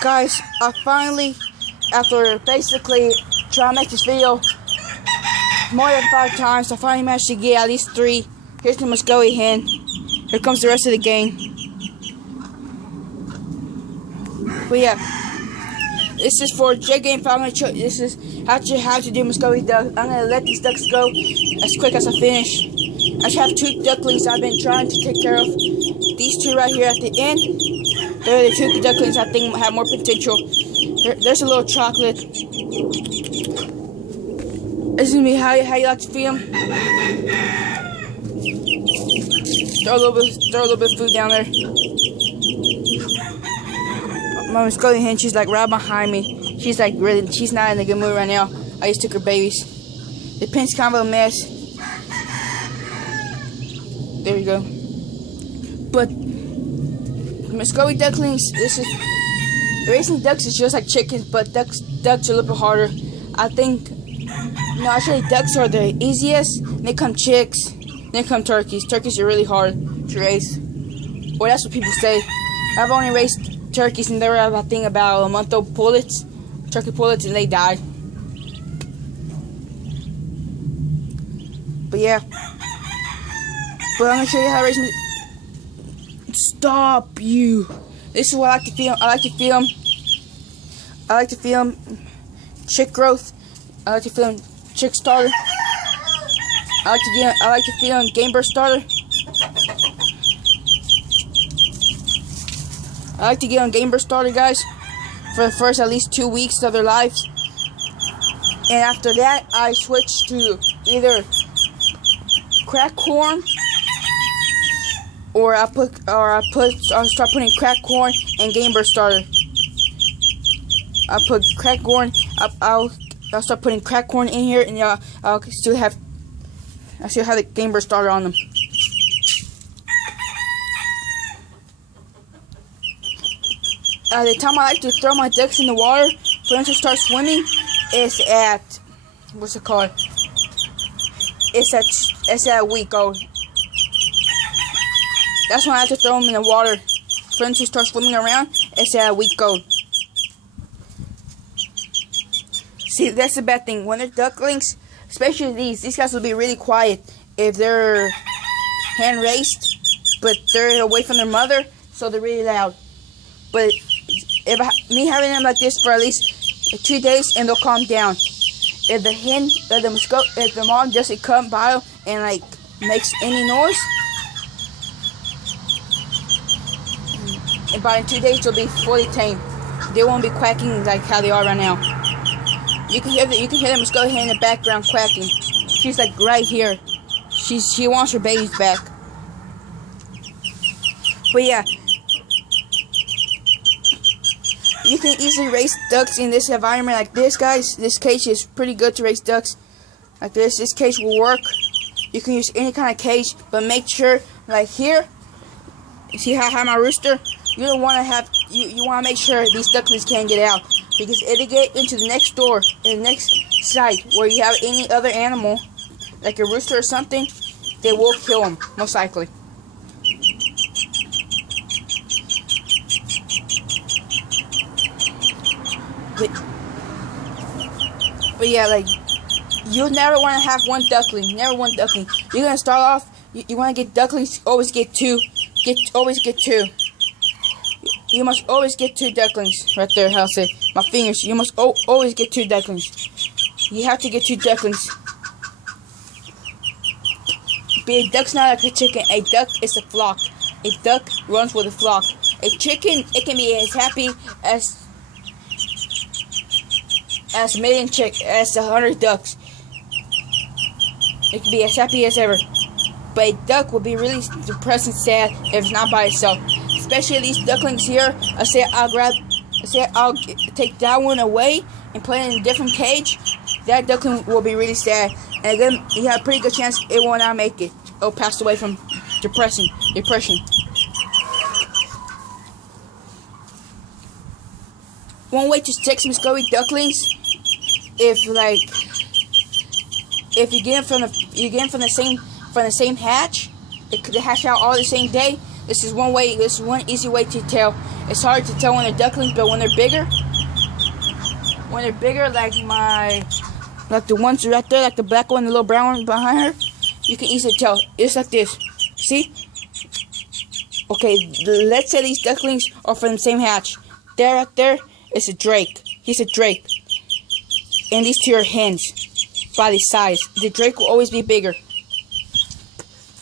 Guys, I finally, after basically trying to make this video more than 5 times, I finally managed to get at least 3. Here's the Muscovy hen. Here comes the rest of the gang. But yeah, this is for J Game Family. This is how to do Muscovy duck. I'm gonna let these ducks go as quick as I finish. I just have 2 ducklings I've been trying to take care of. These 2 right here at the end, they're the 2 ducklings I think have more potential. There's a little chocolate. This is gonna be how you like to feed them. Throw a little bit of food down there. My Muscovy hen, she's like right behind me. She's like really, she's not in a good mood right now. I just took her babies. The pen's kind of a mess. There you go. But Muscovy ducklings, this is raising ducks is just like chickens, but ducks are a little bit harder. I think. No, actually, ducks are the easiest. Then come chicks. Then come turkeys. Turkeys are really hard to raise. Or that's what people say. I've only raised turkeys, and they were, I think, about a month-old pullets. Turkey pullets, and they died. But yeah. But I'm going to show you how to raise them. Stop you. This is what I like to film. I like to film chick growth. I like to film chick starter. I like to film game birth starter. I like to get on game birth starter, guys, for the first at least 2 weeks of their lives. And after that, I switch to either crack corn, or I start putting crack corn and game birth starter. I put crack corn. I'll start putting crack corn in here, and I'll still have the game birth starter on them. The time I like to throw my ducks in the water for them to start swimming is at, what's it called? It's at a week old. That's when I have to throw them in the water for them to start swimming around. It's at a week old. See, that's the bad thing. When they're ducklings, especially these guys will be really quiet if they're hand raised, but they're away from their mother, so they're really loud. But me having them like this for at least 2 days, and they'll calm down. If the mom doesn't come by them and like makes any noise, and by 2 days they'll be fully tame. They won't be quacking like how they are right now. You can hear the Muscovy hen in the background quacking. She's like right here. She wants her babies back. But yeah, you can easily raise ducks in this environment like this, guys. This cage is pretty good to raise ducks like this. This cage will work. You can use any kind of cage, but make sure, like here, you see how I have my rooster? You don't want to have. You want to make sure these ducklings can't get out, because if they get into the next door, in the next site where you have any other animal, like a rooster or something, they will kill them, most likely. But yeah, like, you never want to have one duckling. Never one duckling. You're gonna start off. You want to get ducklings. Always get 2. Always get 2. You must always get 2 ducklings. Right there, how I say my fingers. You must always get 2 ducklings. You have to get 2 ducklings. But a duck's not like a chicken. A duck is a flock. A duck runs with a flock. A chicken, it can be as happy as a million as 100 ducks. It can be as happy as ever. But a duck will be really depressed and sad if it's not by itself. Especially these ducklings here. I'll take that one away and put it in a different cage. That duckling will be really sad. And again, you have a pretty good chance it will not make it. It'll pass away from depression. One way to take some Muscovy ducklings, if you get them from the same hatch, they could hatch out all the same day. This is one easy way to tell It's hard to tell when they're ducklings, but when they're bigger, like the ones right there, like the black one, the little brown one behind her, you can easily tell. It's like this. See? Okay, let's say these ducklings are from the same hatch. There, right there, is a drake. He's a drake. And these two are hens. By the size. The drake will always be bigger.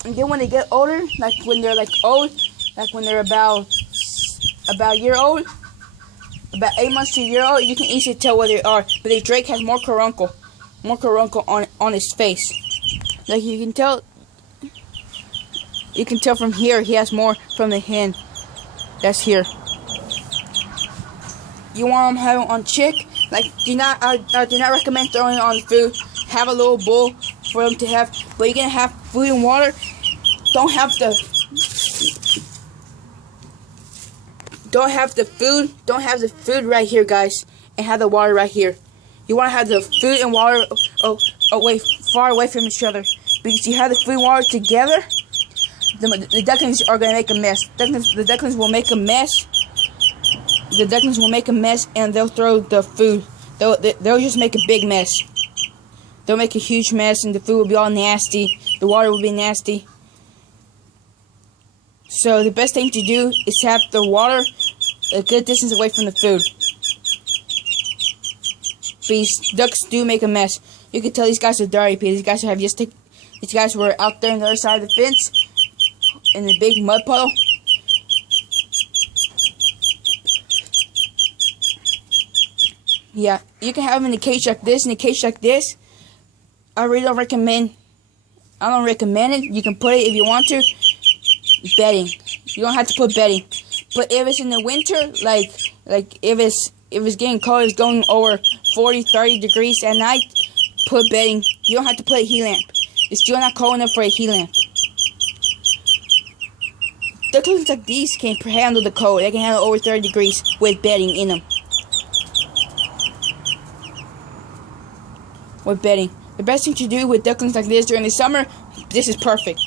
And then when they get older, like when they're like old, like when they're about a year old, about 8 months to a year old, you can easily tell where they are. But the drake has more caruncle on his face. Like you can tell from here he has more from the hen that's here. You want them to have it on chick? Like I do not recommend throwing it on food. Have a little bowl for them to have, but you're gonna have food and water. Don't have the food right here, guys, and have the water right here. You want to have the food and water far away from each other, because you have the food and water together, the ducklings are gonna make a mess. The ducklings will make a mess. The ducklings will make a mess, and they'll throw the food. They'll just make a big mess. They'll make a huge mess, and the food will be all nasty. The water will be nasty. So the best thing to do is have the water a good distance away from the food. These ducks do make a mess. You can tell these guys are dirty because these guys were out there on the other side of the fence in the big mud puddle. Yeah, you can have them in a cage like this, I really don't recommend. I don't recommend it. You can put it if you want to. Bedding. You don't have to put bedding. But if it's in the winter, like if it's getting cold, it's going over 40, 30 degrees at night, put bedding. You don't have to put a heat lamp. It's still not cold enough for a heat lamp. Ducklings like these can handle the cold. They can handle over 30 degrees with bedding in them. With bedding. The best thing to do with ducklings like this during the summer, this is perfect.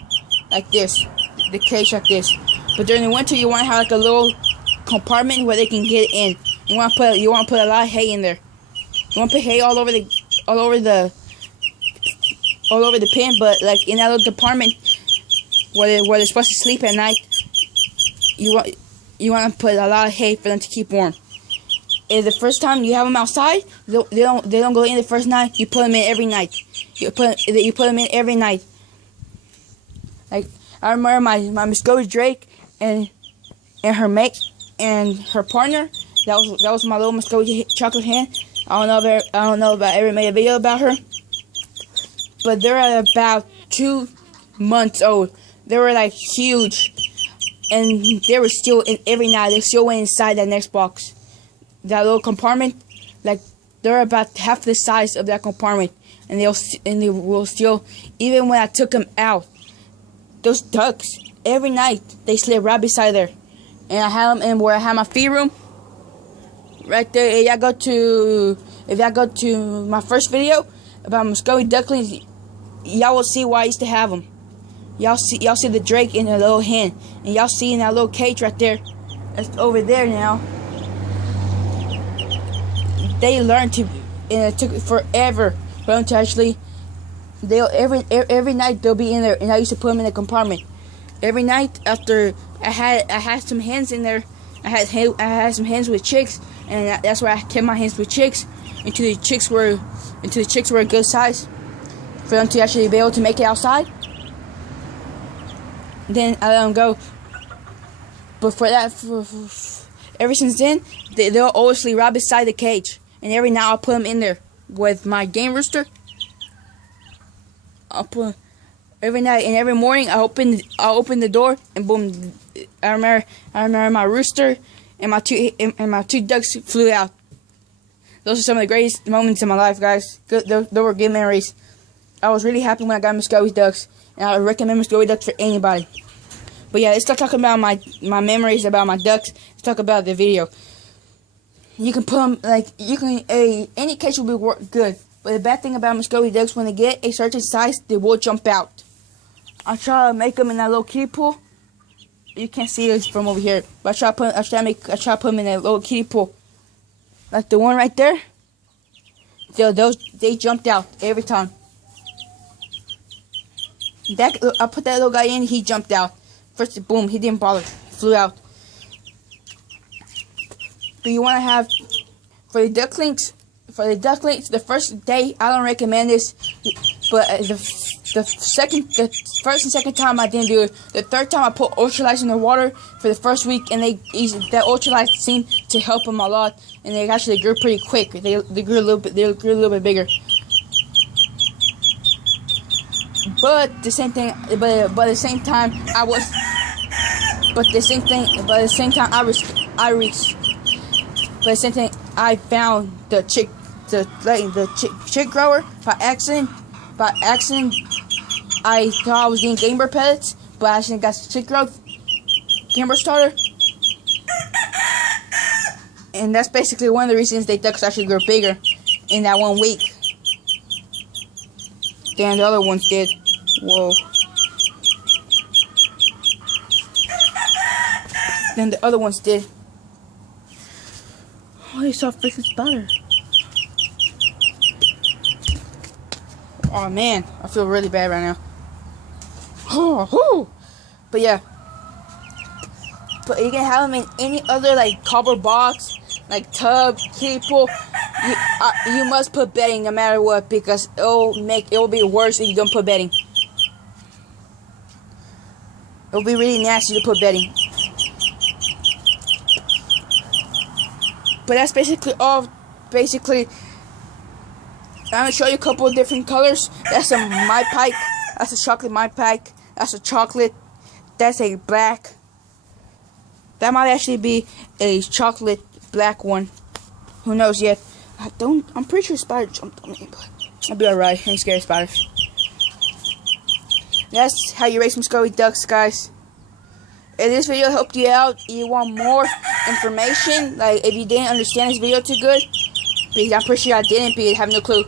Like this. The cage like this. But during the winter, you want to have like a little compartment where they can get in. You want to put a lot of hay in there. You want to put hay all over the pen, but like in that little compartment where they're supposed to sleep at night, you want to put a lot of hay for them to keep warm. If the first time you have them outside, they don't go in the first night. You put them in every night. You put them in every night. Like I remember my Muscovy Drake and her mate and her partner. That was my little Muscovy chocolate hen. I don't know if I ever made a video about her, but they're at about 2 months old. They were like huge, and they were still in every night. They still went inside that next box. That little compartment, like they're about half the size of that compartment, and they will still, even when I took them out, those ducks every night they slept right beside there, and I had them in where I had my feed room, right there. If y'all go to my first video about Muscovy ducklings, y'all will see why I used to have them. Y'all see the drake and the little hen, and y'all see in that little cage right there, that's over there now. They learned to, and it took forever for them to actually. Every night they'll be in there, and I used to put them in a compartment. Every night after I had some hens in there. I had some hens with chicks, and that's where I kept my hens with chicks until the chicks were a good size for them to actually be able to make it outside. Then I let them go. But ever since then, they'll always sleep right beside the cage. And every night I'll put them in there with my game rooster. I'll put every night and every morning. I'll open the door and boom. I remember my rooster and my two ducks flew out. Those are some of the greatest moments in my life, guys. Those were good memories. I was really happy when I got Muscovy ducks, and I would recommend Muscovy ducks for anybody. But yeah, let's start talking about my memories about my ducks. Let's talk about the video. You can put them, any cage will be good. But the bad thing about Muscovy ducks, when they get a certain size, they will jump out. I try to make them in that little kiddie pool. you can't see it from over here. But I try to put them in a little kiddie pool. Like the one right there. They jumped out every time. I put that little guy in, he jumped out. First, boom, he didn't bother. He flew out. But you want to have, for the ducklings, the first day, I don't recommend this. But the first and second time I didn't do it. The third time I put ultralights in the water for the first week, and that ultralight seemed to help them a lot, and they actually grew pretty quick. They grew a little bit bigger. But the same thing. But at the same time, I found the chick grower by accident. I thought I was getting Game Bird pellets, but I actually got chick growth Game Bird starter. And that's basically one of the reasons the ducks actually grew bigger in that 1 week than the other ones did. Whoa. Than the other ones did. Oh, you saw a freaking spider. Oh man, I feel really bad right now. But yeah. But you can have them in any other like cardboard box, like tub, kiddie pool. You must put bedding no matter what, because it will be worse if you don't put bedding. It'll be really nasty to put bedding. But that's basically all. Basically, I'm gonna show you a couple of different colors. That's a My Pike. That's a chocolate My Pike. That's a chocolate. That's a black. That might actually be a chocolate black one. Who knows yet? I'm pretty sure a spider jumped on me, but I'll be alright. I ain't scared of spiders. That's how you raise some Muscovy ducks, guys. If this video helped you out, you want more information, like if you didn't understand this video too good, because I'm pretty sure I didn't, because I have no clue.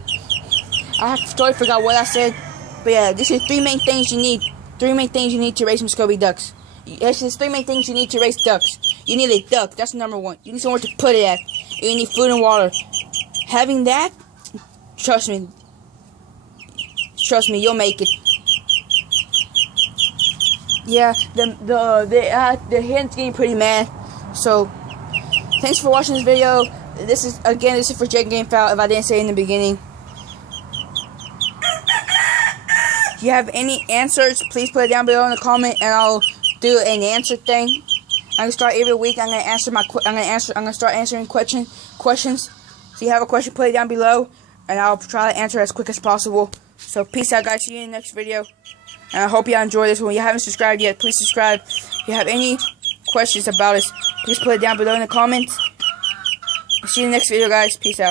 I totally forgot what I said. But yeah, this is 3 main things you need. 3 main things you need to raise some Muscovy ducks. This is 3 main things you need to raise ducks. You need a duck. That's number 1. You need somewhere to put it at. You need food and water. Having that, trust me, you'll make it. Yeah, the hen's getting pretty mad. So, thanks for watching this video. This is for Jake Game Foul, if I didn't say in the beginning. If you have any answers, please put it down below in the comment, and I'll do an answer thing. I'm gonna start every week. I'm gonna start answering questions. If you have a question, put it down below, and I'll try to answer as quick as possible. So, peace out, guys. See you in the next video. And I hope you enjoy this one. If you haven't subscribed yet, please subscribe. If you have any questions about us, please put it down below in the comments. See you in the next video, guys. Peace out.